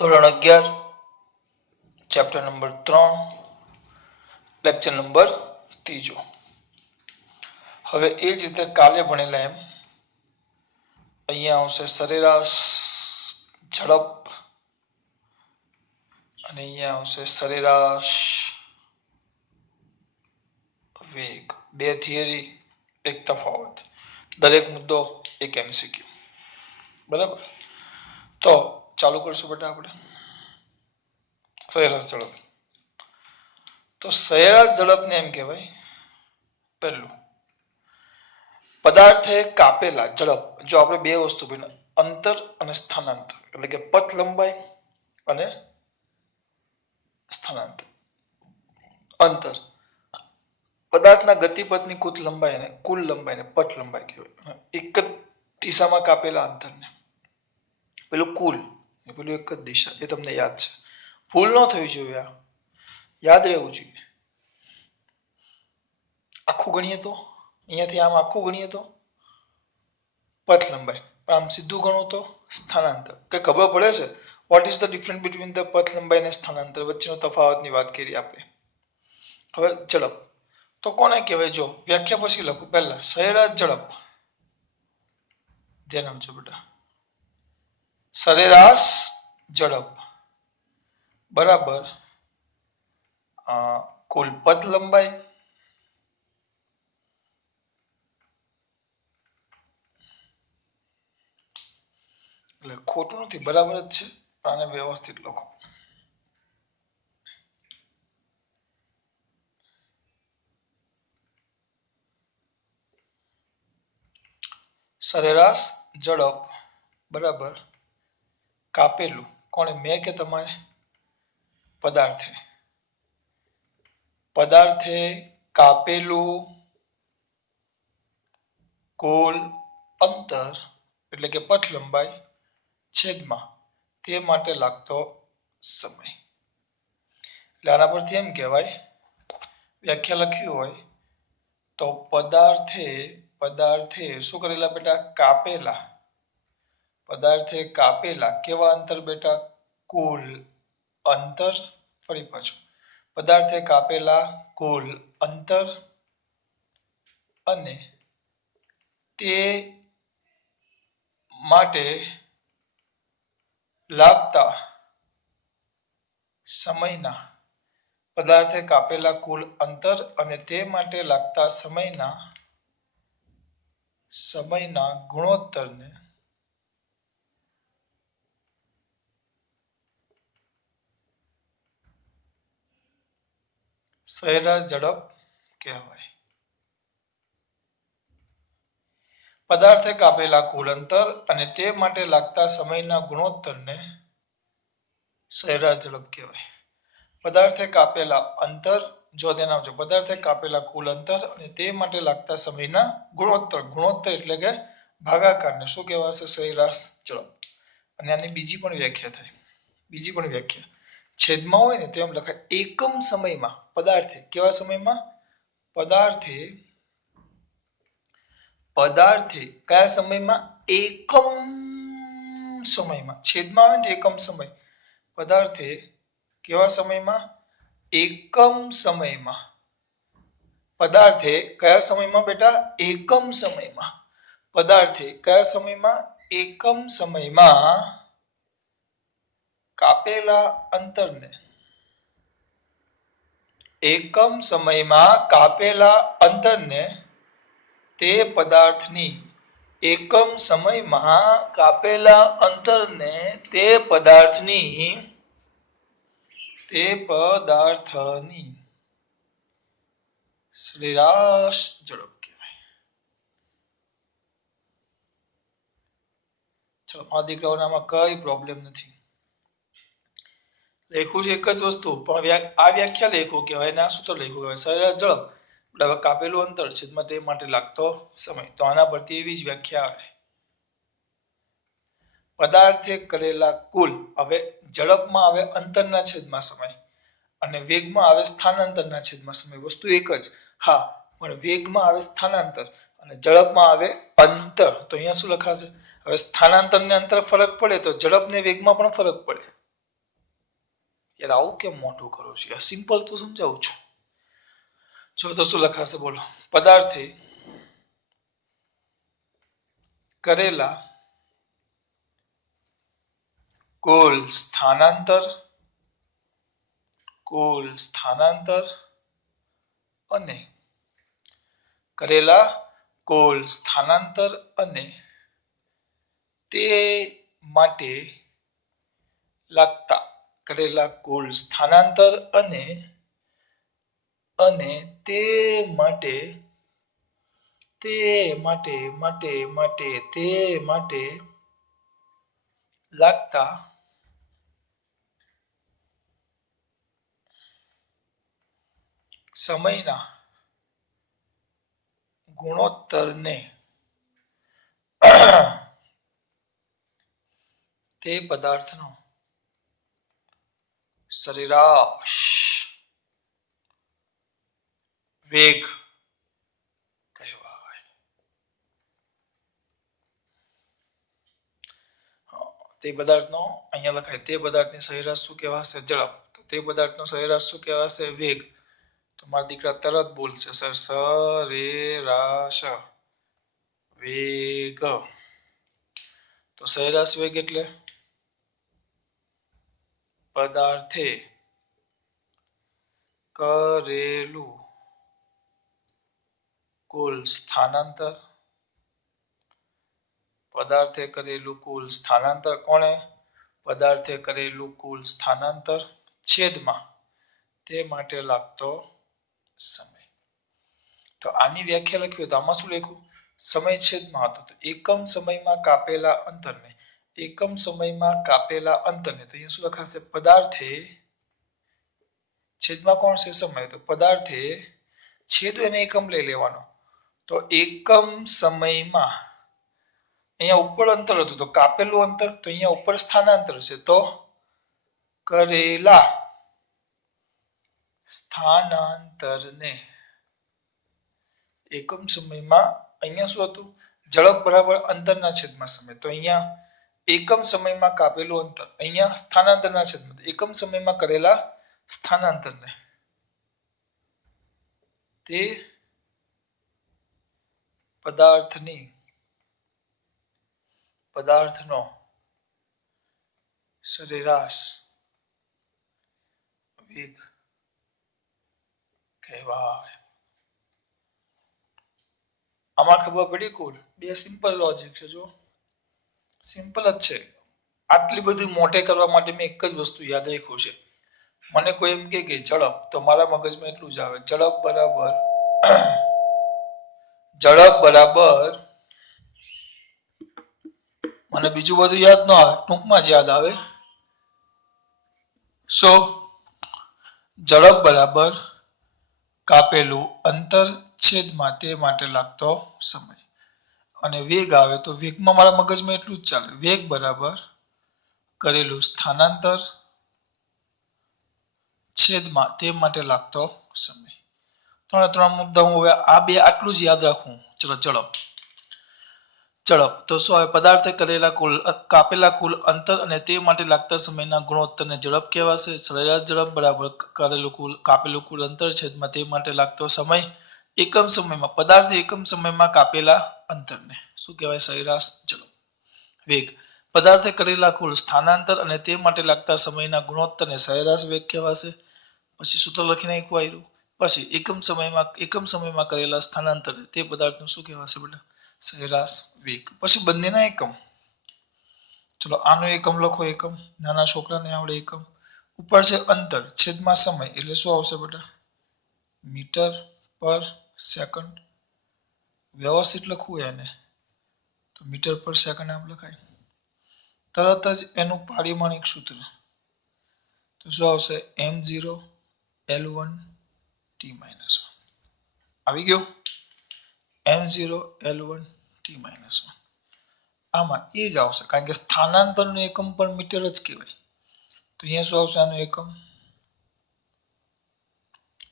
ધોરણ 11 chapter number 3 lecture number 3 હવે એ જ રીતે કાલે ભણેલા એમ અહીંયા આવશે સરેરાશ ઝડપ અને અહીંયા આવશે સરેરાશ વેગ બે થિયરી એક તફાવત દરેક મુદ્દો એક એમસીક્યુ બરાબર તો ચાલુ કરશું બેટા આપણે સરેરાશ ઝડપ તો સરેરાશ ઝડપને એમ કહેવાય પહેલું પદાર્થે કાપેલા ઝડપ જો આપણે બે વસ્તુ અંતર અને સ્થાનાંતર એટલે કે પથ લંબાઈ અને સ્થાનાંતર અંતર પદાર્થના ગતિપથની કુલ લંબાઈને પથ લંબાઈ કહેવાય એક જ દિશામાં કાપેલા અંતરને પેલું કુલ પેલું એક જ દિશા એ તમને યાદ છે ભૂલ ન થવી જોઈએ યાદ રહેવું જોઈએ આખું ગણીએ તો અહીંયાથી આમ આખું ગણીએ તો પથ લંબાઈ પણ આમ સીધું ગણો તો સ્થાનાંતર કે ખબર પડે છે what is the difference between the પથ લંબાઈ અને સ્થાનાંતર વચ્ચેનો તફાવતની વાત કરી આપણે હવે ઝડપ તો કોને કહેવાય જો વ્યાખ્યા પછી લખું પહેલા સરેરાશ ઝડપ ધ્યાન આપજો બેટા સરેરાશ ઝડપ બરાબર કુલ પથ લંબાઈ એટલે ખોટું નથી બરાબર જ છે પણ આને વ્યવસ્થિત લખો સરેરાશ ઝડપ બરાબર કાપેલું કોણે મેં કે તમારે પદાર્થે કાપેલું કુલ અંતર એટલે કે પથ લંબાઈ છેદમાં તે માટે લાગતો સમય એટલે આના પરથી એમ કહેવાય વ્યાખ્યા લખ્યું હોય તો પદાર્થે શું કરેલા બેટા કાપેલા કેવા અંતર બેટા કુલ અંતર ફરી પાછું પદાર્થે કાપેલા કુલ અંતર અને તે માટે લાગતા સમયના પદાર્થે કાપેલા કુલ અંતર અને તે માટે લાગતા સમયના ગુણોત્તરને સરેરાશ ઝડપ કહેવાય પદાર્થે કાપેલા કુલ અંતર અને તે માટે લાગતા સમયના ગુણોત્તરને સરેરાશ ઝડપ કહેવાય પદાર્થે કાપેલા અંતર જો ધ્યાન આપજો પદાર્થે કાપેલા કુલ અંતર અને તે માટે લાગતા સમયના ગુણોત્તર એટલે કે ભાગાકારને શું કહેવાશે સરેરાશ ઝડપ અને આની બીજી પણ વ્યાખ્યા છેદમાં હોય ને તો એમ લખાય એકમ સમયમાં પદાર્થે કેવા સમયમાં પદાર્થે કયા સમયમાં એકમ સમયમાં છેદમાં આવે ને એકમ સમય પદાર્થે કેવા સમયમાં એકમ સમયમાં પદાર્થે કયા સમયમાં બેટા એકમ સમયમાં પદાર્થે કયા સમયમાં એકમ સમયમાં કાપેલા અંતરને તે પદાર્થની એકમ સમયમાં કાપેલા અંતરને તે પદાર્થની સરેરાશ ઝડપ કહેવાય ચલો આ દીકરાઓને આમાં કઈ પ્રોબ્લેમ નથી લખ્યું છે એક જ વસ્તુ પણ આ વ્યાખ્યા લખ્યું કહેવાય ને આ સૂત્ર લખ્યું કહેવાય સરેરાશ ઝડપ એટલે કાપેલું અંતર છેદમાં તે માટે લાગતો સમય તો આના પરથી એવી જ વ્યાખ્યા આવે પદાર્થે કરેલા કુલ હવે ઝડપમાં આવે અંતરના છેદમાં સમય અને વેગમાં આવે સ્થાનાંતરના છેદમાં સમય વસ્તુ એક જ હા પણ વેગમાં આવે સ્થાનાંતર અને ઝડપમાં આવે અંતર તો અહીંયા શું લખાશે હવે સ્થાનાંતર ને અંતર ફરક પડે તો ઝડપ ને વેગમાં પણ ફરક પડે यार आવું કેમ મોટું કરો છો યાર સિમ્પલ તો સમજાવું છું જો તો શું લખાશે બોલો પદાર્થે કરેલા કુલ સ્થાનાંતર અને કરેલા કુલ સ્થાનાંતર અને તે માટે લાગતા કરેલા કુલ સ્થાનાંતર અને તે માટે લાગતા સમયના ગુણોત્તરને તે પદાર્થનો સરેરાશ વેગ કહેવાય તે પદાર્થનો અહીંયા લખાય તે પદાર્થની સરેરાશ શું કહેવાશે ઝડપ તો તે પદાર્થનો સરેરાશ શું કહેવાશે વેગ તો મારા દીકરા તરત બોલશે સર સરેરાશ વેગ તો સરેરાશ વેગ એટલે પદાર્થે કરેલું કુલ સ્થાનાંતર કોણે પદાર્થે કરેલું કુલ સ્થાનાંતર છેદમાં તે માટે લાગતો સમય તો આની વ્યાખ્યા લખી તો આમાં શું લખ્યું સમય છેદમાં હતો તો એકમ સમયમાં કાપેલા અંતરને તો અહીંયા શું લખાશે પદાર્થે છેદમાં કોણ છે સમય તો પદાર્થે છેદ એને એકમ લઈ લેવાનો તો એકમ સમયમાં અહીંયા ઉપર અંતર હતું તો કાપેલું અંતર તો અહીંયા ઉપર સ્થાનાંતર છે તો કરેલા સ્થાનાંતરને એકમ સમયમાં અહીંયા શું હતું ઝડપ બરાબર અંતરના છેદમાં સમય તો અહીંયા એકમ સમયમાં કાપેલું અંતર અહીંયા સ્થાનાંતરના છેદમાં એકમ સમયમાં કરેલા સ્થાનાંતરને તે પદાર્થનો સરેરાશ વેગ કહેવાય આમાં ખબર પડી કુલ બે સિમ્પલ લોજિક છે જો સિમ્પલ જ છે આટલી બધી મોટે કરવા માટે મેં એક જ વસ્તુ યાદ રાખ્યું છે મને કોઈ એમ કે ઝડપ તો મારા મગજમાં એટલું જ આવે ઝડપ બરાબર મને બીજું બધું યાદ ન આવે ટૂંકમાં જ યાદ આવે ઝડપ બરાબર કાપેલું અંતર છેદમાં તે માટે લાગતો સમય અને વેગ આવે તો વેગમાં મારા મગજમાં એટલું જ ચાલે વેગ બરાબર કરેલું સ્થાનાંતર છેદમાં તે માટે લાગતો સમય ત્રણ મુદ્દા હું હવે આ બે આટલું જ યાદ રાખું ચલો ઝડપ તો શું આવે પદાર્થે કરેલા કાપેલા કુલ અંતર અને તે માટે લાગતા સમયના ગુણોત્તરને ઝડપ કહેવાશે સરેરાશ ઝડપ બરાબર કાપેલું કુલ અંતર છેદમાં તે માટે લાગતો સમય એકમ સમયમાં પદાર્થે એકમ સમયમાં કાપેલા અંતરને શું કહેવાય સરેરાશ ઝડપ વેગ પદાર્થે કરેલા કુલ સ્થાનાંતર અને તે માટે લાગતા સમયના ગુણોત્તરને સરેરાશ વેગ કહેવાશે પછી સૂત્ર લખી નાખ્યું આવ્યું પછી એકમ સમયમાં કરેલા સ્થાનાંતર તે પદાર્થનું શું કહેવાશે બેટા સરેરાશ વેગ પછી બંનેના એકમ ચલો આનો એકમ લખો એકમ નાના છોકરાને આવડે એકમ ઉપર છે અંતર છેદમાં સમય એટલે શું આવશે બેટા મીટર પર સેકન્ડ વ્યવસ્થિત લખવું એને તો મીટર પર સેકન્ડ આમ લખાય તરત જ એનું પારિમાણિક સૂત્ર તો શું આવશે m0 l1 t-1 આવી ગયું m0 l1 t-1 આમાં એ જ આવશે કારણ કે સ્થાનાંતરનું એકમ પણ મીટર જ કહેવાય તો અહીંયા શું આવશે આનું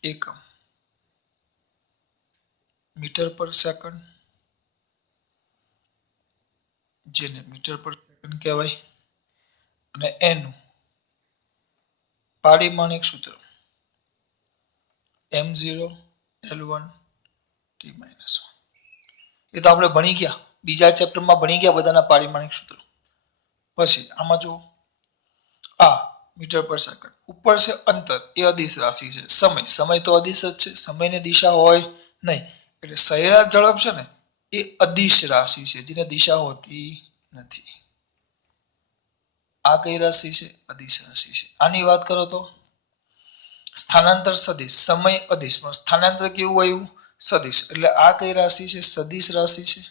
એકમ મીટર પર સેકન્ડ જેને મીટર પર સેકન્ડ કહેવાય અને એનું પારિમાણિક સૂત્ર m0 l1 t - 1 એ તો આપણે ભણી ગયા, બીજા ચેપ્ટરમાં ભણી ગયા બધાના પારિમાણિક સૂત્ર. પછી આમાં જો આ મીટર પર સેકન્ડ ઉપર છે અંતર એ અદિશ રાશિ છે. સમય તો અદિશ જ છે, સમયની દિશા હોય નહીં, એટલે સરેરાશ ઝડપ છે ને એ અદિશ રાશિ છે જેને દિશા હોતી નથી. આ કઈ રાશિ છે? અદિશ રાશિ છે. આની વાત કરો તો સ્થાનાંતર સદિશ, સમય અદિશ પણ સ્થાનાંતર કેવું આવ્યું? સદિશ. એટલે આ કઈ રાશિ છે? સદિશ રાશિ છે.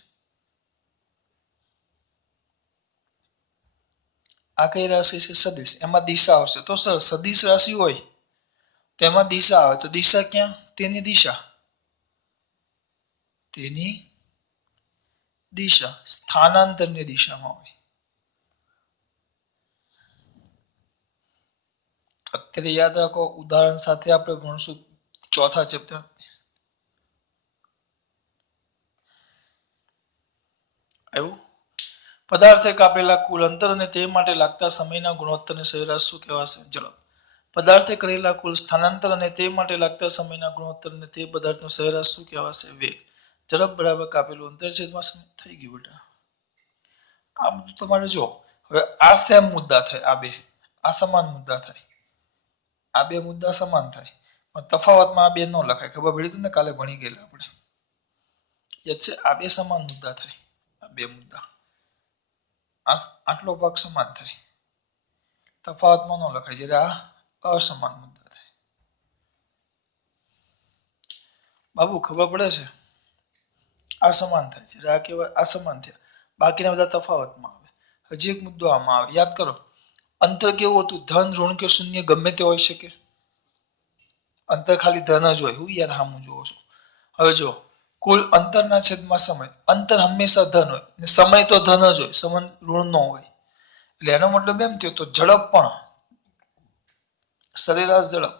આ કઈ રાશિ છે? સદિશ. એમાં દિશા આવશે તો સર સદિશ રાશિ હોય તો એમાં દિશા આવે તો દિશા ક્યાં? તેની દિશા સ્થાનાંતરની દિશામાં હોય. અત્યારે યાદ રાખો, ઉદાહરણ સાથે આપણે ભણશું ચોથા ચેપ્ટર. આવ્યું? પદાર્થે કાપેલા કુલ અંતર અને તે માટે લાગતા સમયના ગુણોત્તરને સરેરાશ શું કહેવાશે? ઝડપ. પદાર્થે કરેલા કુલ સ્થાનાંતર અને તે માટે લાગતા સમયના ગુણોત્તર અને તે પદાર્થનો સરેરાશ શું કહેવાશે? વેગ. ઝડપ બરાબર કાપેલું અંતર છેદમાં સમય. થઈ ગયું બેટા. આ બધું તમારે જો હવે આ સેમ મુદ્દા થાય, આ સમાન મુદ્દા થાય, આ બે મુદ્દા સમાન થાય પણ તફાવતમાં આ બે ન લખાય. ખબર પડી તમને? કાલે ભણી ગયેલા આપણે. યાદ છે? આ બે સમાન મુદ્દા થાય, આ બે મુદ્દા આટલો ભાગ સમાન થાય, તફાવતમાં ન લખાય. જ્યારે આ અસમાન મુદ્દા થાય. બાબુ ખબર પડે છે? આ સમાન થાય છે, આ કેવાય આ સમાન થયા, બાકીના બધા તફાવતમાં આવે. હજી એક મુદ્દો આમાં આવે, યાદ કરો. અંતર કેવું હતું? ધન, ઋણ કે શૂન્ય ગમે તે હોઈ શકે. અંતર ખાલી ધન જ હોય. હું યાર સામું જોવો છો. હવે જો કુલ અંતરના છેદમાં સમય, અંતર હંમેશા ધન હોય ને સમય તો ધન જ હોય, સમય ઋણ નો હોય. એટલે એનો મતલબ એમ થયો તો ઝડપ પણ સરેરાશ ઝડપ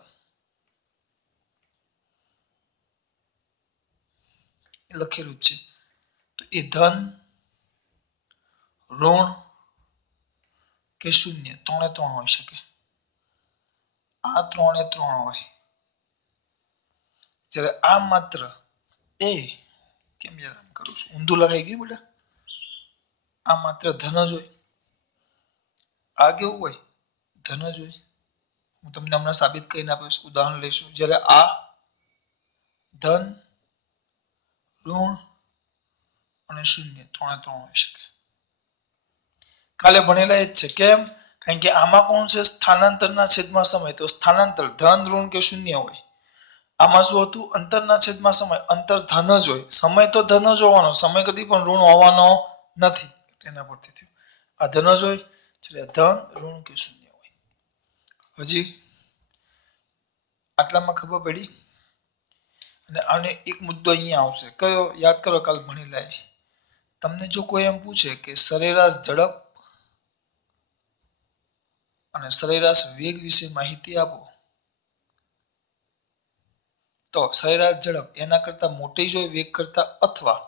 લખેલું છે તો એ ધન, ઋણ કે શૂન્ય ત્રણે ત્રણ હોઈ શકે. આ ત્રણે ત્રણ હોય. જ્યારે આ માત્ર એ કેમ યાર આમ કરું છું? ઊંધું લખાઈ ગયું બેટા. આ માત્ર ધન જ હોય. આ કેવું હોય? ધન જ હોય. હું તમને હમણાં સાબિત કરીને આપીશ, ઉદાહરણ લઈશું. જ્યારે આ ધન, ઋણ અને શૂન્ય ત્રણે ત્રણ હોઈ શકે. કાલે ભણેલા જ છે. કેમ? કારણ કે આમાં કોણ છે? સ્થાનાંતરના છેદમાં સમય. તો સ્થાનાંતર ધન, ઋણ કે શૂન્ય હોય. આમાં શું હતું? અંતરના છેદમાં સમય. અંતર ધન જ હોય, સમય તો ધન જ હોવાનો, સમય કદી પણ ઋણ હોવાનો નથી. તેના પરથી થયું આ ધન જ હોય. ધન, ઋણ કે શૂન્ય હોય. હજી આટલામાં ખબર પડી? અને આને એક મુદ્દો અહીંયા આવશે. કયો? યાદ કરો, કાલ ભણેલા. તમને જો કોઈ એમ પૂછે કે સરેરાશ ઝડપ અને સરેરાશ વેગ વિશે માહિતી આપો, તો સરેરાશ ઝડપ એના કરતા મોટી જ હોય વેગ કરતા, અથવા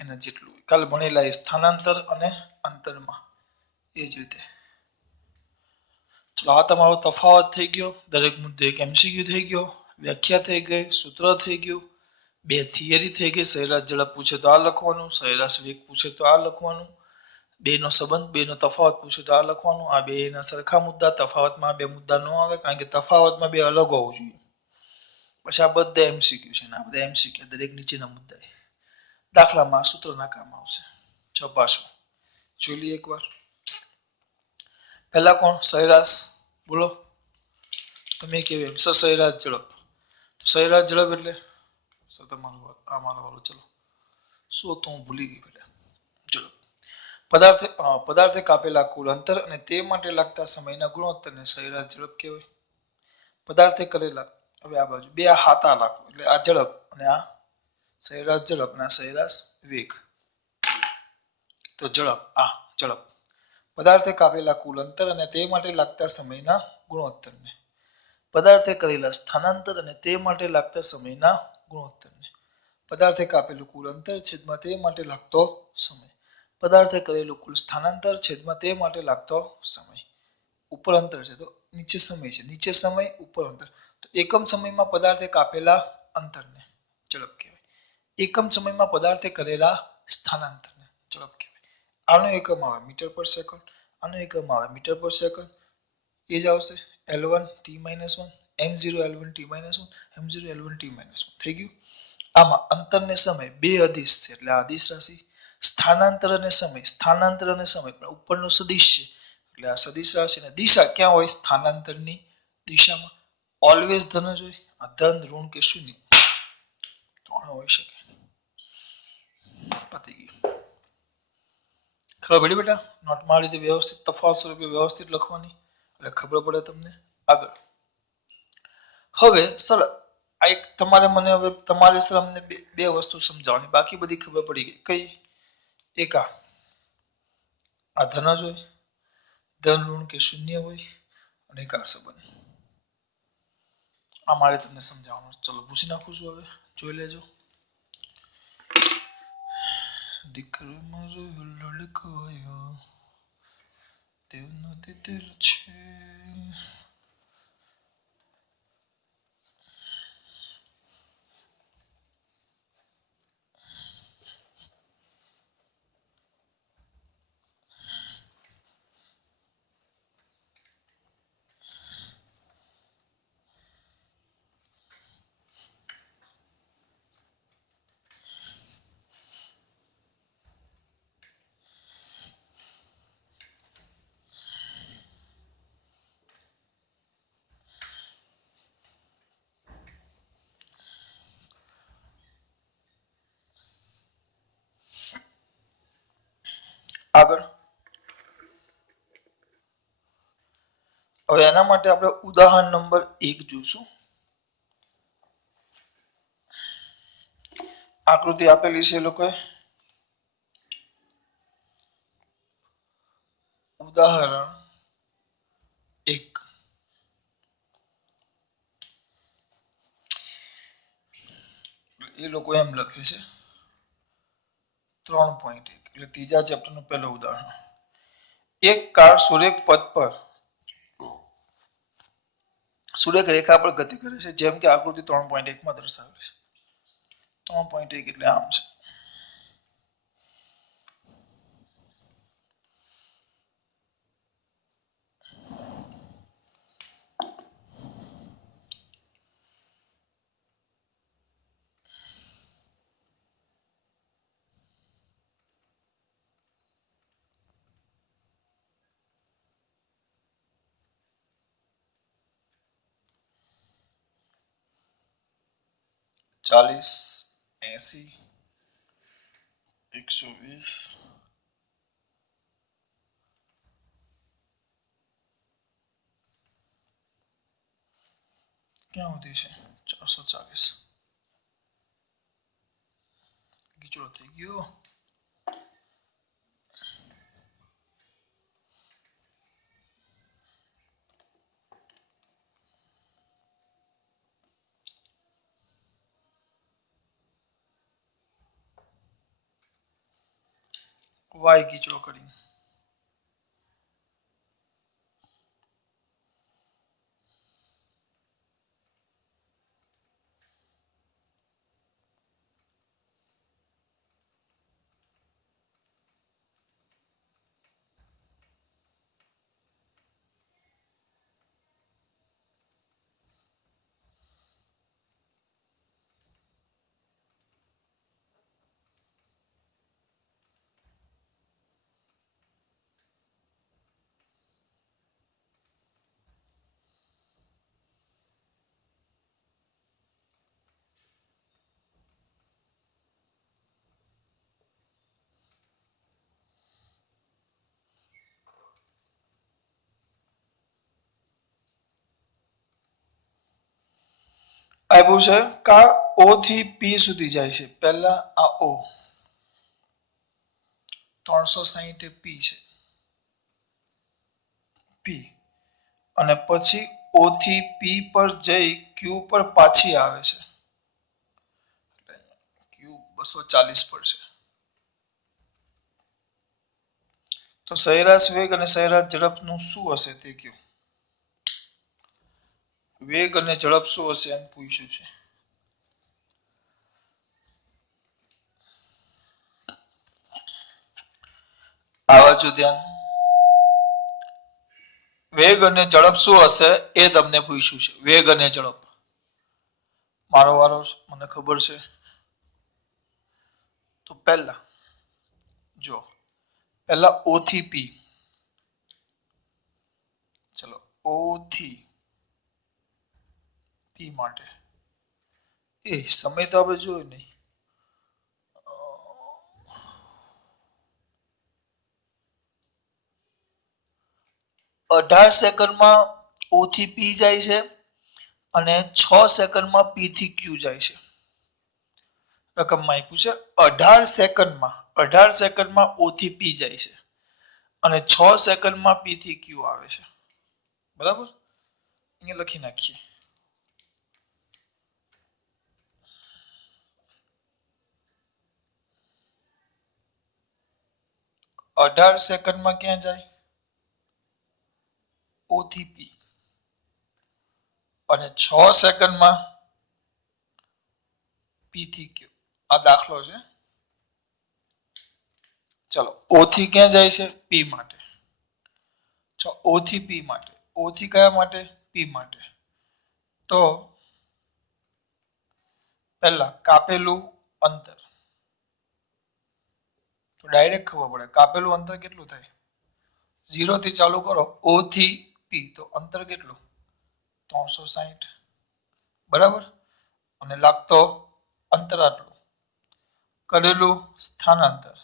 એના જેટલું. કાલ ભણેલા સ્થાનાંતર અને અંતરમાં એ જ રીતે. ચલો, આ તમારો તફાવત થઈ ગયો. દરેક મુદ્દે એક MCQ થઈ ગયો, વ્યાખ્યા થઈ ગઈ, સૂત્ર થઈ ગયું, બે થિયરી થઈ ગઈ. સરેરાશ ઝડપ પૂછે તો આ લખવાનું, સરેરાશ વેગ પૂછે તો આ લખવાનું, બે નો સંબંધ, બે નો તફાવત પૂછે તો આ લખવાનું. આ બે ના સરખા મુદ્દા, તફાવતમાં બે મુદ્દા ન આવે, કારણ કે તફાવતમાં બે અલગ હોવું જોઈએ. પછી આ બધા MCQ છે ને આ બધા MCQ દરેક નીચેના મુદ્દા. દાખલામાં આ સૂત્રના કામ આવશે. ચપાસો જોઈ લઈએ એકવાર. પહેલા કોણ? સરેરાશ. બોલો તમે કેવું? સરેરાશ ઝડપ. સરેરાશ ઝડપ એટલે તમારું આ મારો વાળો. ચલો શું તો હું ભૂલી ગઈ બેટા. ચલો, પદાર્થે કાપેલા કુલ અંતર અને તે માટે લાગતા સમયના ગુણોત્તરને સરેરાશ ઝડપ કહેવાય. પદાર્થે કરેલા, હવે આ બાજુ બે હાથા રાખો એટલે આ ઝડપ અને આ સરેરાશ ઝડપ અને આ સરેરાશ વેગ. તો ઝડપ, આ ઝડપ. પદાર્થે કાપેલા કુલ અંતર અને તે માટે લાગતા સમયના ગુણોત્તરને. પદાર્થે કરેલા સ્થાનાંતર અને તે માટે લાગતા સમયના ગુણોત્તરને. પદાર્થે કાપેલું કુલ અંતર છેદમાં તે માટે લાગતો સમય. પદાર્થે કરેલું કુલ સ્થાનાંતર છેદમાં તે માટે લાગતો સમય. ઉપર અંતર છે તો નીચે સમય છે, નીચે સમય ઉપર અંતર, તો એકમ સમયમાં પદાર્થે કાપેલા અંતરને ઝડપ કહેવાય. એકમ સમયમાં પદાર્થે કરેલા સ્થાનાંતરને ઝડપ કહેવાય. આનો એકમ આવે મીટર પર સેકન્ડ, આનો એકમ આવે મીટર પર સેકન્ડ. એ જ આવશે L1 T-1, M0 L1 T-1, M0 L1 T-1 થઈ ગયું. આમાં અંતર ને સમય બે અદિશ છે એટલે આ અદિશ રાશિ, સ્થાનાંતર અને સમય, સ્થાનાંતર અને સમય પણ ઉપરનો સદિશ છે એટલે આ સદિશ રાશિ. અને દિશા ક્યાં હોય? સ્થાનાંતરની દિશામાં. ઓલવેઝ ધન જ હોય, આ ધન ઋણ કે શૂન્ય ત્રણ હોઈ શકે. પતી ગયું. ખબર પડી બેટા? નોટમાં આ રીતે વ્યવસ્થિત તફાવત સ્વરૂપે વ્યવસ્થિત લખવાની એટલે ખબર પડે તમને. આગળ હવે સર આ એક તમારે મને હવે તમારે સર અમને બે વસ્તુ સમજાવવાની, બાકી બધી ખબર પડી ગઈ. કઈ? એક આ ધન જ હોય, ધન ઋણ કે શૂન્ય હોય, અને એક આ સંબંધ. આ મારે તમને સમજાવવાનું. ચલો પૂછી નાખું છું, હવે જોઈ લેજો. દીકરો મારો લડકાયો તેનો તેતર છે. આગળ હવે એના માટે આપણે ઉદાહરણ નંબર 1 જોશું. આકૃતિ આપેલી છે એ લોકોએ. ઉદાહરણ 1 એ લોકો એમ લખે છે 3.1 એટલે ત્રીજા ચેપ્ટરનું પહેલું ઉદાહરણ. એક કાર સુરેખ પથ પર સુરેખ રેખા પર ગતિ કરે છે, જેમ કે આકૃતિ 3.1 માં દર્શાવેલ છે. 3.1 એટલે આમ છે. ચાલીસ, 80, 120, ક્યાં સુધી છે? 440. ગીચડો થઈ ગયો. વાય ગીચડો કરી. આપ્યું છે કાર O થી P સુધી જાય છે. પહેલા આ O 360 P છે, P અને પછી O થી P પર જઈ Q પર પાછી આવે છે. Q 240 પર છે. તો સરેરાશ વેગ અને સરેરાશ ઝડપનું શું હશે તે કયો. વેગ અને ઝડપ શું હશે એમ પૂછ્યું છે. આવજો ધ્યાન. વેગ અને ઝડપ શું હશે એ તમને પૂછ્યું છે. વેગ અને ઝડપ. મારો વારો મને ખબર છે. તો પહેલા જો પહેલા ઓ થી પી. ચલો ઓ થી પી માટે એ સમય તો આપણે જોયું નહીં. 18 સેકન્ડમાં ઓ થી પી જાય છે અને 6 સેકન્ડમાં પી થી ક્યુ જાય છે. રકમમાં આપ્યું છે 18 સેકન્ડમાં ઓ થી પી જાય છે અને 6 સેકન્ડમાં પી થી ક્યુ આવે છે. બરાબર, અહીંયા લખી નાખીએ. અઢાર સેકન્ડમાં ક્યાં જાય? ઓ થી પી. અને 6 સેકન્ડમાં પી થી ક્યુ. આ દાખલો છે. ચલો ઓ થી ક્યાં જાય છે? પી માટે. ઓ થી પી માટે. ઓ થી કયા માટે? પી માટે. તો પહેલા કાપેલું અંતર તો ડાયરેક્ટ ખબર પડે. કાપેલું અંતર કેટલું થાય? 0 થી ચાલુ કરો. ઓ થી પી તો અંતર કેટલું? 360. બરાબર. અને લાગતો અંતર આટલું. કરેલું સ્થાનાંતર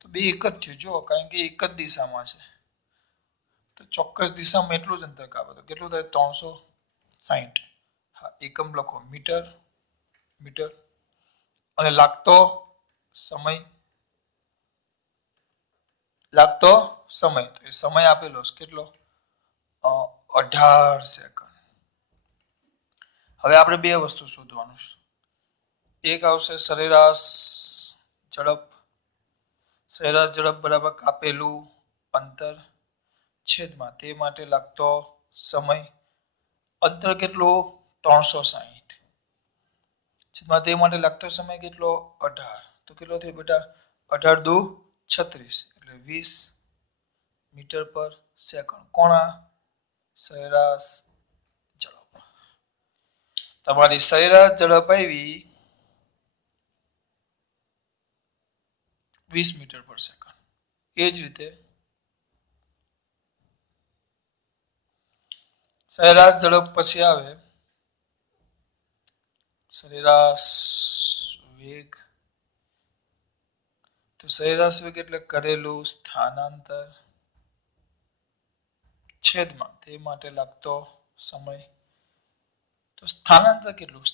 તો બે એક જ થયું જો, કારણ કે એક જ દિશામાં છે તો ચોક્કસ દિશામાં એટલું જ અંતર કાપે. તો કેટલું થાય? 360. હા, એકમ લખો મીટર. મીટર. અને લાગતો સમય તો એ સમય આપેલો છે કેટલો? 18 સેકન્ડ. હવે આપણે બે વસ્તુ શોધવાનું છે. એક આવશે સરેરાશ ઝડપ. સરેરાશ ઝડપ બરાબર કાપેલું અંતર છેદમાં તે માટે લાગતો સમય. અંતર કેટલું? 360. છેદમાં તે માટે લાગતો સમય કેટલો? 18. તો કેટલો થયો બેટા? 18 દુ 36 એટલે 20 મીટર પર સેકન્ડ. કોણ? સરેરાશ ઝડપ. તમારી સરેરાશ ઝડપ આવી 20 મીટર પર સેકન્ડ. એ જ રીતે સરેરાશ ઝડપ પછી આવે સરેરાશ વેગ. તો સરેરાશ વેગ એટલે કરેલું સ્થાનાંતર છેદમાં તે માટે લાગતો સમય. તો સ્થાનાંતર કેટલું?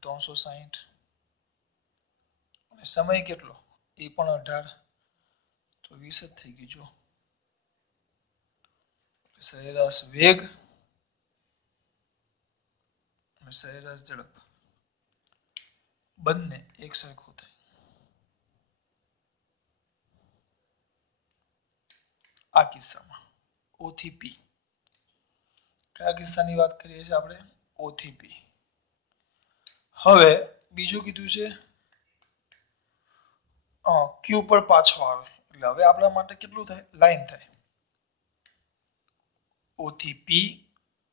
360. અને સમય કેટલો? એ પણ 18. તો 20 જ થઈ ગયું. જો સરેરાશ વેગ અને સરેરાશ ઝડપ બંને એક સરખું થાય. આ કિસ્સામાં ઓ થી પી. કયા કિસ્સાની વાત કરીએ છીએ આપણે? ઓ થી પી. હવે બીજું કીધું છે ક્યુ પર પાછો આવે. એટલે હવે આપણા માટે કેટલું થાય? લાઈન થાય. ઓ થી પી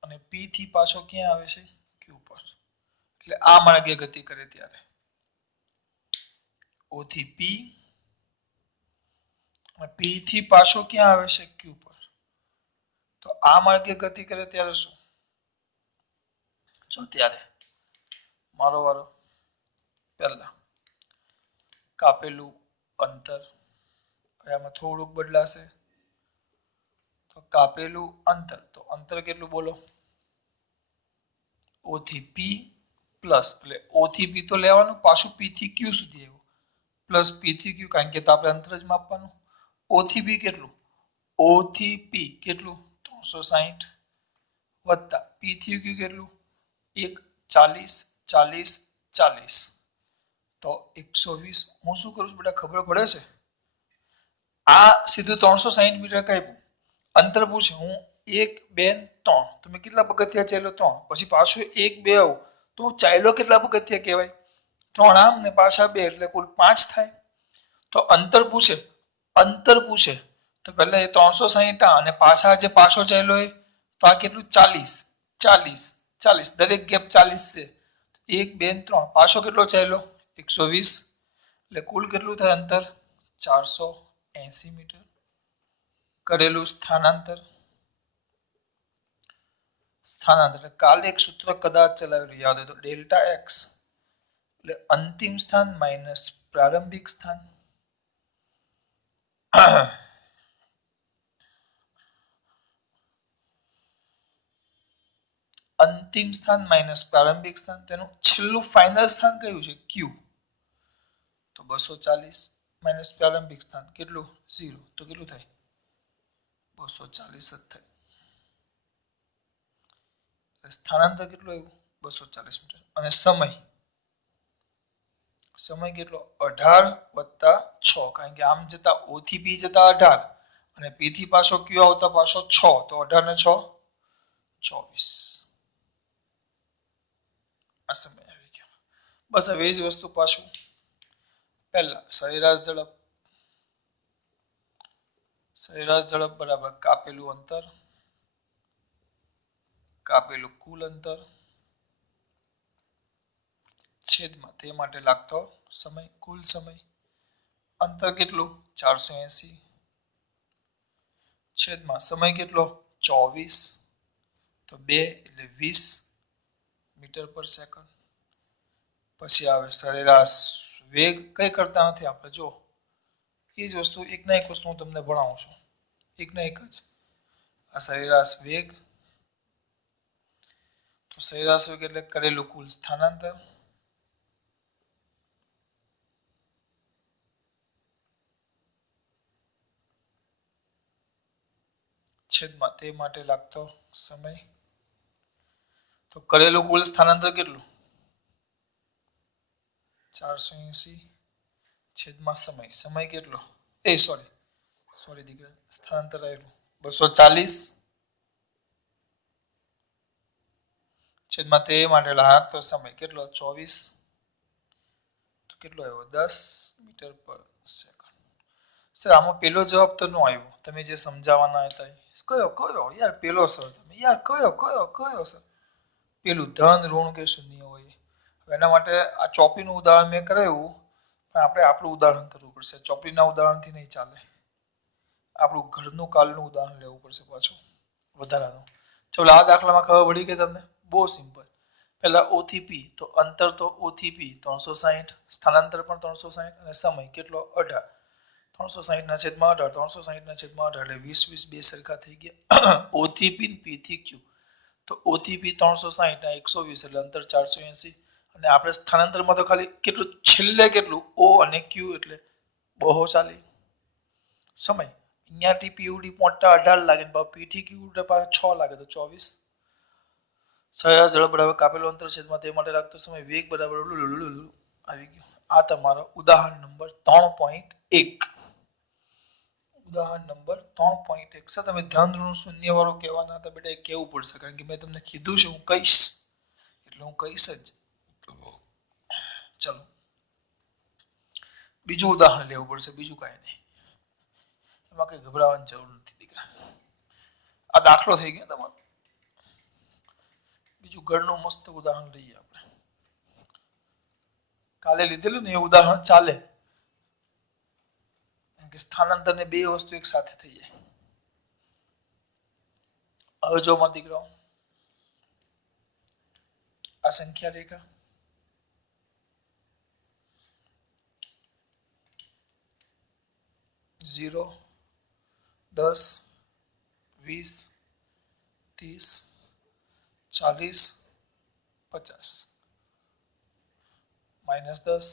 અને પી થી પાછો ક્યાં આવે છે? ક્યુ પર. એટલે આ માર્ગે ગતિ કરે ત્યારે ઓ થી પી અને પી થી પાછો ક્યાં આવે છે? ક્યુ પર. તો આ માર્ગે ગતિ કરે ત્યારે શું? જો ત્યારે મારો વારો. પહેલા કાપેલું અંતર આમાં થોડુંક બદલાશે. તો કાપેલું અંતર તો અંતર કેટલું બોલો? ઓ થી પી પ્લસ એટલે ઓ થી પી તો લેવાનું, પાછું પી થી ક્યુ સુધી આવ્યું પ્લસ પી થી ક્યુ, કારણ કે આપણે અંતર જ માપવાનું. ઓ થી પી કેટલું? ઓ થી પી કેટલું? 360 વત્તા પી થી ક્યુ કેટલું? 1 40 40 40 તો 120. હું શું કરું છું બેટા? ખબર પડે છે? આ સીધું 360 મીટર કાપ્યું અંતર પૂછે હું 1 2 3 તમે કેટલા પગથિયા ચાલ્યો 3 પછી પાછું 1 2 આવું તો ચાલ્યો કેટલા પગથિયા કહેવાય 3 આમ ને પાછા 2 એટલે કુલ 5 થાય તો અંતર પૂછે તો પહેલા એ 360 અને પાછા જે પાછો ચાલ્યો હોય તો આ કેટલું 40 40 40 દરેક ગેપ 40 છે 1 2 3 પાછો કેટલો ચાલ્યો 120 એટલે કુલ કેટલું થાય અંતર 480 મીટર કરેલું સ્થાનાંતર કાલે એક સૂત્ર કદાચ ચલાવેલું યાદ હોય તો ડેલ્ટા એક્સ એટલે અંતિમ સ્થાન માઇનસ પ્રારંભિક સ્થાન અંતિમ સ્થાન માઇનસ પ્રારંભિક સ્થાન તેનું છેલ્લું ફાઇનલ સ્થાન કયું છે ક્યુ તો 240 માઇનસ પ્રારંભિક સ્થાન કેટલું 0 તો કેટલું થાય 240 જ થાય સ્થાનાંતર કેટલું આવ્યું 240 મીટર અને સમય કેટલો 18 + 6 કારણ કે આમ જતા O થી P જતા 18 અને P થી પાછો Q આવતા પાછો 6 તો 18 ને 6 24 આ સમય આવી ગયો બસ હવે એ જ વસ્તુ પાછું પહેલા સરેરાશ ઝડપ બરાબર કાપેલું અંતર કાપેલું કુલ અંતર છેદમાં તે માટે લાગતો સમય કુલ સમય અંતર કેટલું 480 છેદમાં સમય કેટલો 24 તો 2 એટલે 20 મીટર પર સેકન્ડ પછી આવે સરેરાશ વેગ કઈ કરતા નથી આપણે જો એ જ વસ્તુ એકના એક વસ્તુ હું તમને ભણાવું છું એકના એક જ આ સરેરાશ વેગ તો સરેરાશ વેગ એટલે કરેલું કુલ સ્થાનાંતર છેદમાં તે માટે લાગતો સમય તો કરેલું કુલ સ્થાનાંતર કેટલું 480 છેદમાં સમય કેટલો સોરી દીકરા સ્થાનાંતર આવેલું 240 છેદમાં તે માટે લાગતો સમય કેટલો 24 તો કેટલો આવ્યો 10 મીટર પર સેકન્ડ સર આમાં પેલો જવાબ તો ન આવ્યો તમે જે સમજાવવાના હતા કયો યાર પેલો સર તમે યાર કયો સર પેલું ધન ઋણ કે શૂન્ય હોય એના માટે આ ચોપડીનું ઉદાહરણ મેં કરાવ્યું પણ આપણે આપણું ઉદાહરણ કરવું પડશે ચોપડીના ઉદાહરણથી નહીં ચાલે આપણું ઘરનું કાલનું ઉદાહરણ લેવું પડશે પાછું વધારાનું ચલો આ દાખલામાં ખબર પડી કે તમને બહુ સિમ્પલ પહેલા O થી P તો અંતર તો O થી P 360 સ્થાનાંતર પણ 360 અને સમય કેટલો 18 360 ના છેદમાં 18 360 ના છેદમાં 18 એટલે 20 20 બે સરખા થઈ ગયા O થી P P થી Q તો O થી P 360 ના 120 એટલે અંતર 480 અને આપણે સ્થાનાંતરમાં તો ખાલી કેટલું છેલ્લે કેટલું O અને Q એટલે બહુ ચાલી સમય અહીંયાથી P ઉડી મોટા 18 લાગે ને P થી Q ઉડે પાછા 6 લાગે તો 24 સરેરાશ ઝડપ બરાબર કાપેલું અંતર છેદમાં તે માટે લાગતો સમય વેગ બરાબર આવી ગયો આ તમારો ઉદાહરણ નંબર 3.1 ઉદાહરણ નંબર 3.1 સર તમે ધન ઋણ શૂન્ય વાળું કહેવાના હતા બેટા એ કેવું પડશે કારણ કે મેં તમને કીધું છે હું કહીશ એટલે હું કહીશ જ ચલો બીજું ઉદાહરણ લેવું પડશે બીજું કાંઈ નહીં એમાં કઈ ગભરાવાની જરૂર નથી દીકરા આ દાખલો થઈ ગયો તમારો બીજું ઘરનું મસ્ત ઉદાહરણ લઈએ આપણે કાલે લીધેલું ને એ ઉદાહરણ ચાલે કે સ્થાનાંતર ને બે વસ્તુ એક સાથે થઈ જાય હવે જો માં દીકરાઓ આ સંખ્યા રેખા 0 10 20 30 40 50 -10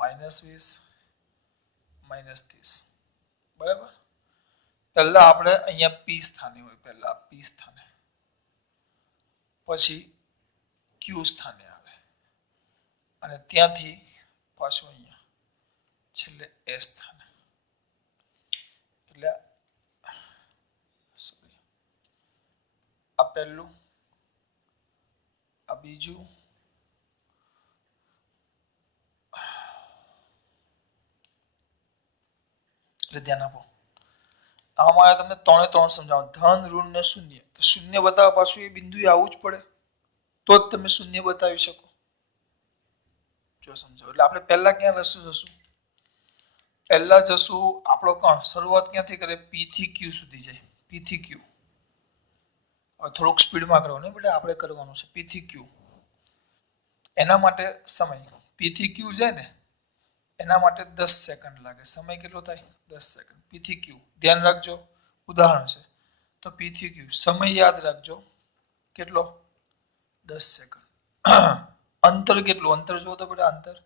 -20 -30 બરાબર પહેલા આપણે અહીંયા P સ્થાને હોય પહેલા P સ્થાને પછી Q સ્થાને આવે અને ત્યાંથી પાછું અહીંયા છેલ્લે S સ્થાને એટલે પહેલું, આ બીજું, એટલે ધ્યાન આપો. અમારે તમને 3 3 સમજાવો, ધન, ઋણ ને શૂન્ય. તો શૂન્ય બતાવવા પાછું એ બિંદુએ આવવું જ પડે, તો જ તમે શૂન્ય બતાવી શકો. જો સમજો એટલે આપણે પહેલા ક્યાં જશું? પહેલા જશું આપણો કોણ શરૂઆત ક્યાંથી કરે? P થી Q સુધી જાય. P થી Q. હવે થોડુંક સ્પીડમાં કરો ને બેટા, આપણે કરવાનું છે P થી Q. એના માટે સમય P થી Q જાય ને, એના માટે 10 સેકન્ડ લાગે. સમય કેટલો થાય? 10 સેકન્ડ. P થી Q ધ્યાન રાખજો, ઉદાહરણ છે. તો P થી Q સમય યાદ રાખજો કેટલો? 10 સેકન્ડ. અંતર કેટલું? અંતર જુઓ તો બેટા, અંતર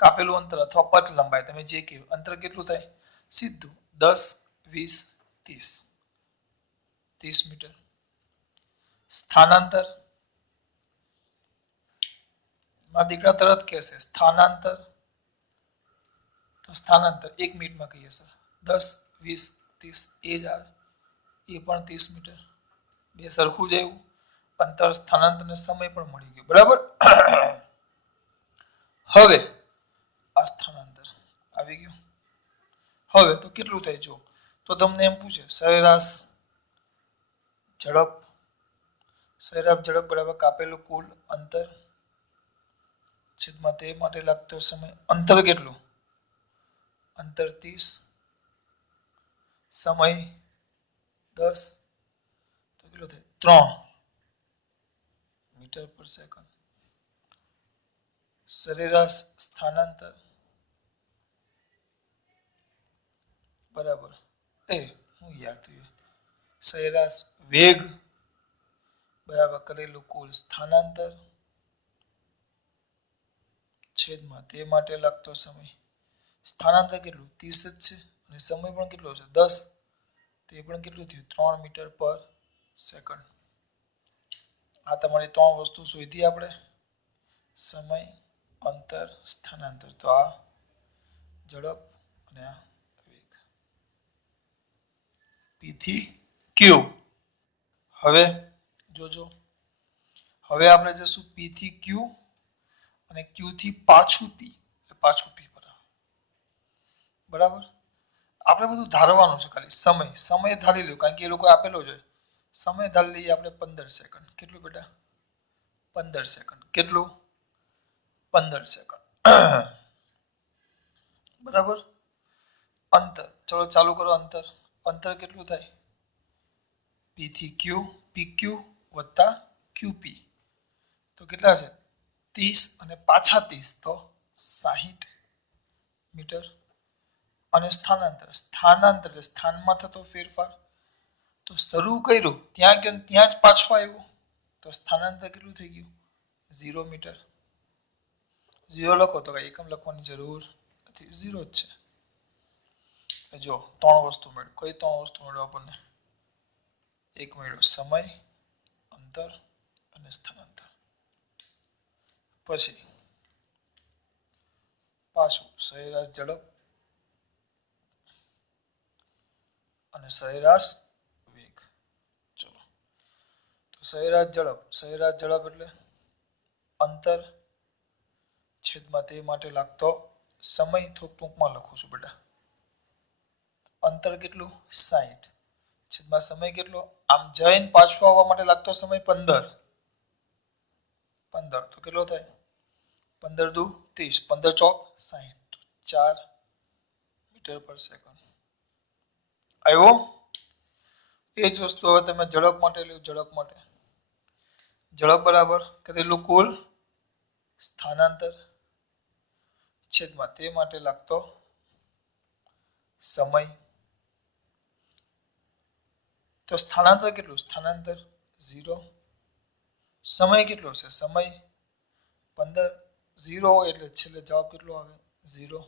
કાપેલું અંતર અથવા પથ લંબાઈ તમે જે કહ્યું, અંતર કેટલું થાય? સીધું 10 20 30 30 મીટર. સ્થાનાંતર મારા દીકરા તરત કહેશે સ્થાનાંતર. તો સ્થાનાંતર 1 મિનિટમાં કહીએ સર, 10 20 30 એ જ આવે, એ પણ 30 મીટર. બે સરખું જ આવ્યું અંતર, સ્થાનાંતર ને સમય પણ મળી ગયો. બરાબર. હવે આ સ્થાનાંતર આવી ગયું. હવે તો કેટલું થાય જો, તો તમને એમ પૂછે સરેરાશ ઝડપ. સરેરાશ ઝડપ બરાબર કાપેલું કુલ અંતર છેદમાં તે માટે લાગતો સમય. અંતર કેટલું? અંતર 30, સમય 10, તો કેટલો થાય? 3 મીટર પર સેકન્ડ. સરેરાશ સ્થાનાંતર બરાબર હું યાદ થયું, સરેરાશ વેગ બરાબર કરેલું કુલ સ્થાનાંતર છેદમાં તે માટે લાગતો સમય. સ્થાનાંતર કેટલું? 30 જ છે, અને સમય પણ કેટલો છે? 10. તો એ પણ કેટલું થયું? 3 મીટર પર સેકન્ડ. આ તમારી 3 વસ્તુ શોધી આપણે, સમય, અંતર, સ્થાનાંતર. તો આ ઝડપ અને આ વેગ. P થી Q. હવે જોજો, હવે આપણે જશું P થી Q અને Q થી પાછું P, પાછું P પર. બરાબર. આપણે બધું ધારવાનું છે, ખાલી સમય ધારી લો, કારણ કે એ લોકો આપેલો છે. સમય ધારી લઈએ આપણે 15 સેકન્ડ. કેટલું બેટા? 15 સેકન્ડ. કેટલું? 15 સેકન્ડ. બરાબર. અંતર ચલો ચાલુ કરો. અંતર કેટલું થાય? P થી Q, PQ વત્તા QP. તો કેટલા છે? 30 અને પાછા 30, તો 60 મીટર. અને સ્થાનાંતર સ્થાનમાં થતો ફેરફાર. તો શરૂ કર્યું ત્યાં ગયો, ત્યાં જ પાછો આવ્યો, તો સ્થાનાંતર કેટલું થઈ ગયું? 0 મીટર. 0 લખો તો કઈ એકમ લખવાની જરૂર નથી, 0 જ છે. જો 3 વસ્તુ મેળવી. કઈ 3 વસ્તુ મેળવો આપણને? એક મેળવ્યો સમય, અંતર અને સ્થાનાંતર. પછી પાછું સરેરાશ ઝડપ અને સરેરાશ વેગ. ચલો, તો સરેરાશ ઝડપ એટલે અંતર છેદમાં તે માટે લાગતો સમય. થોડુંક ટૂંકમાં લખું છું બેટા. અંતર કેટલું? 60 છેદમાં સમય કેટલો? આમ જઈને પાછું આવવા માટે લાગતો સમય 15. તો કેટલો થાય? 15 દુ 30, 15 ચોક 60, 4 મીટર પર સેકન્ડ. આવ્યો? એ જ વસ્તુ હવે તમે ઝડપ માટે લો. ઝડપ બરાબર કરેલું કુલ સ્થાનાંતર છેદમાં તે માટે લાગતો સમય. તો સ્થાનાંતર કેટલું? સ્થાનાંતર 0. સમય કેટલો છે? સમય 15. 0 હોય એટલે છેલ્લે જવાબ કેટલો આવે? 0.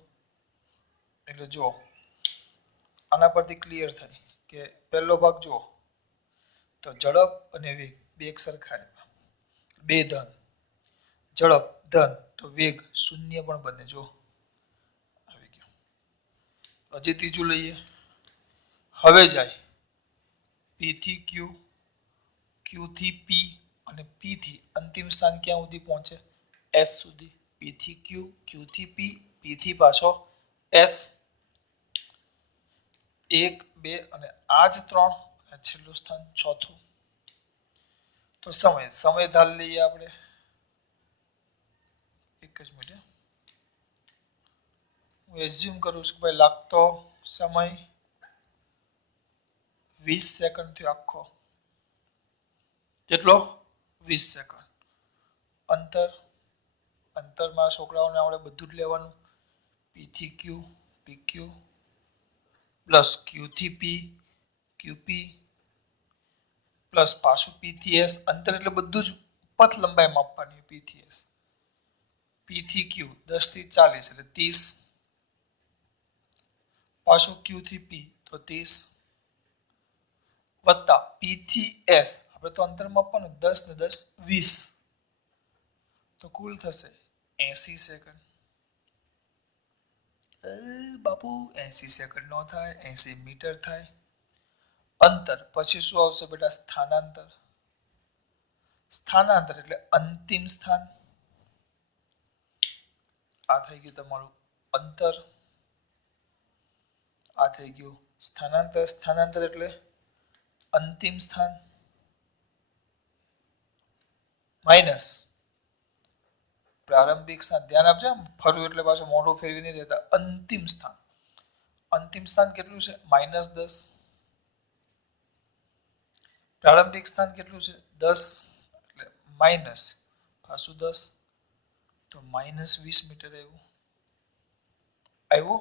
એટલે જો આના પરથી ક્લિયર થાય કે પહેલો ભાગ જુઓ તો ઝડપ અને વેગ બે એક સરખા, બે ધન. ઝડપ ધન તો વેગ શૂન્ય પણ બને. જો આવી ગયો. હજી ત્રીજું લઈએ. હવે જાય P થી Q, Q ક્યુ થી પી અને પી થી અંતિમ સ્થાન ક્યાં સુધી પહોંચે એસ સુધી પી થી ક્યુ ક્યુ થી પી પી થી પાછો એસ 1 2 અને આ જ 3 અને છેલ્લું સ્થાન ચોથું તો સમય ધાર લઈએ આપણે એક જ મિનિટ હું એઝ્યુમ કરું છું કે ભાઈ લાગતો સમય 20 સેકન્ડ થયો આખો કેટલો 20 સેકન્ડ અંતરમાં છોકરાઓને આપણે બધું જ લેવાનું પી થી ક્યુ પી ક્યુ પ્લસ ક્યુ થી પી ક્યુ પી પ્લસ પાછું પી થી એસ અંતર એટલે બધું જ પથ લંબાઈ માપવાની પી થી એસ પી થી ક્યુ 10 થી 40 એટલે 30 પાછું ક્યુ થી પી તો 30 વત્તા પી થી એસ આપણે તો અંતર માપવાનું 10 ને 10 20 તો કુલ થશે 80 સેકન્ડ બાપુ 80 સેકન્ડ નો થાય 80 મીટર થાય અંતર પછી શું આવશે બેટા સ્થાનાંતર એટલે અંતિમ સ્થાન આ થઈ ગયું તમારું અંતર આ થઈ ગયું સ્થાનાંતર એટલે અંતિમ સ્થાન માઇનસ પ્રારંભિક સ્થાન ધ્યાન આપજો ફરવું એટલે પાછું મોઢું ફેરવી નહીં દેતા અંતિમ સ્થાન કેટલું છે -10 પ્રારંભિક સ્થાન કેટલું છે 10 એટલે માઇનસ પાછું 10 તો -20 મીટર આવ્યું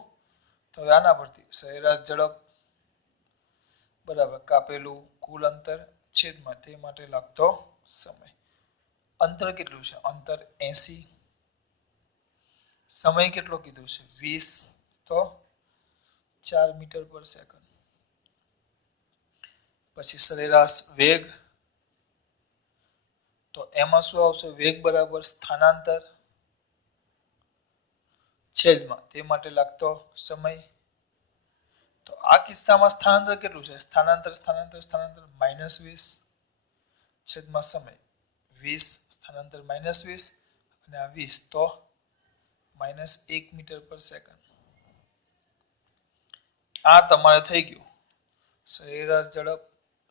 તો હવે આના પરથી સરેરાશ ઝડપ બરાબર કાપેલું કુલ અંતર છેદમાં તે માટે લાગતો સમય અંતર કેટલું છે અંતર 80 સમય કેટલો કીધું છે 20 તો 4 મીટર પર સેકન્ડ પછી સરેરાશ વેગ તો એમાં શું આવશે વેગ બરાબર સ્થાનાંતર છેદમાં તે માટે લાગતો સમય તો આ કિસ્સામાં સ્થાનાંતર કેટલું છે સ્થાનાંતર -20 છેદમાં સમય 20 સ્થાનાંતર -20 અને આ 20 તો -1 મીટર પર સેકન્ડ આ તમારે થઈ ગયું સરેરાશ ઝડપ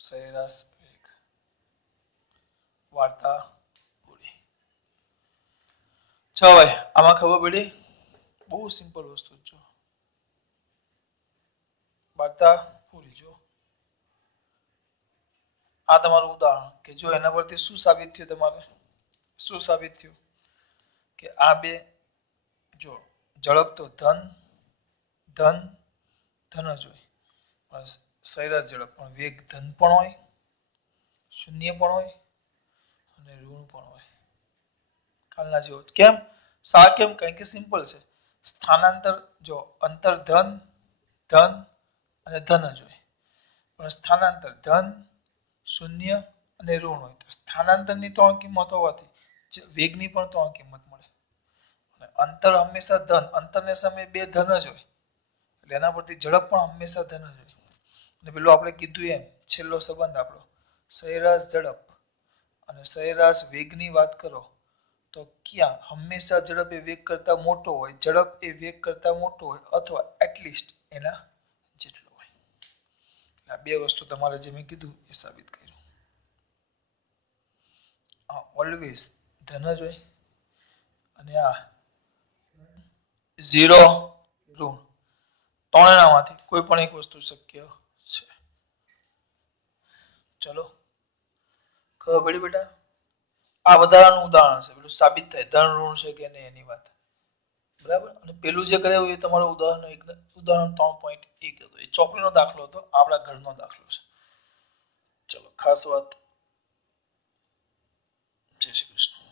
સરેરાશ વેગ વાર્તા પૂરી ચાલો ભાઈ આમાં ખબર પડી બહુ સિમ્પલ વસ્તુ જો વાર્તા પૂરી જો આ તમારું ઉદાહરણ કે જો એના પરથી શું સાબિત થયું તમારે શું સાબિત થયું કે આ બે જો ઝડપ તો ધન જ હોય પણ સરેરાશ ઝડપ પણ વેગ ધન પણ હોય શૂન્ય પણ હોય અને ઋણ પણ હોય કાલના જેવો કેમ કેમ કારણ કે સિમ્પલ છે સ્થાનાંતર જો અંતર ધન અને ધન જ હોય પણ સ્થાનાંતર ધન શૂન્ય અને ઋણ હોય તો સ્થાનાંતરની 3 કિંમત હોવાથી વેગની પણ 3 કિંમત મળે અને અંતર હંમેશા ધન અંતરને સામે બે ધન જ હોય એટલે એના પરથી ઝડપ પણ હંમેશા ધન જ હોય અને પેલું આપણે કીધું એમ છેલ્લો સંબંધ આપણો સરેરાશ ઝડપ અને સરેરાશ વેગની વાત કરો તો ક્યાં હંમેશા ઝડપ એ વેગ કરતા મોટો હોય ઝડપ એ વેગ કરતા મોટો હોય અથવા એટલીસ્ટ એના જેટલો હોય આ બે વસ્તુ તમારે જે મેં કીધું એ સાબિત કર્યું ઓલવેઝ ધન જ હોય અને આ 0 ઋણ ત્રણેયમાંથી કોઈ પણ એક વસ્તુ શક્ય છે ચલો ખબર પડી બેટા આ વધારાનું ઉદાહરણ છે પેલું સાબિત થાય ધન ઋણ છે કે નહીં એની વાત બરાબર અને પેલું જે કરાયું એ તમારું ઉદાહરણ 3.1 હતો એ ચોપડીનો દાખલો હતો આપણા ઘરનો દાખલો છે ચલો ખાસ વાત જય શ્રી કૃષ્ણ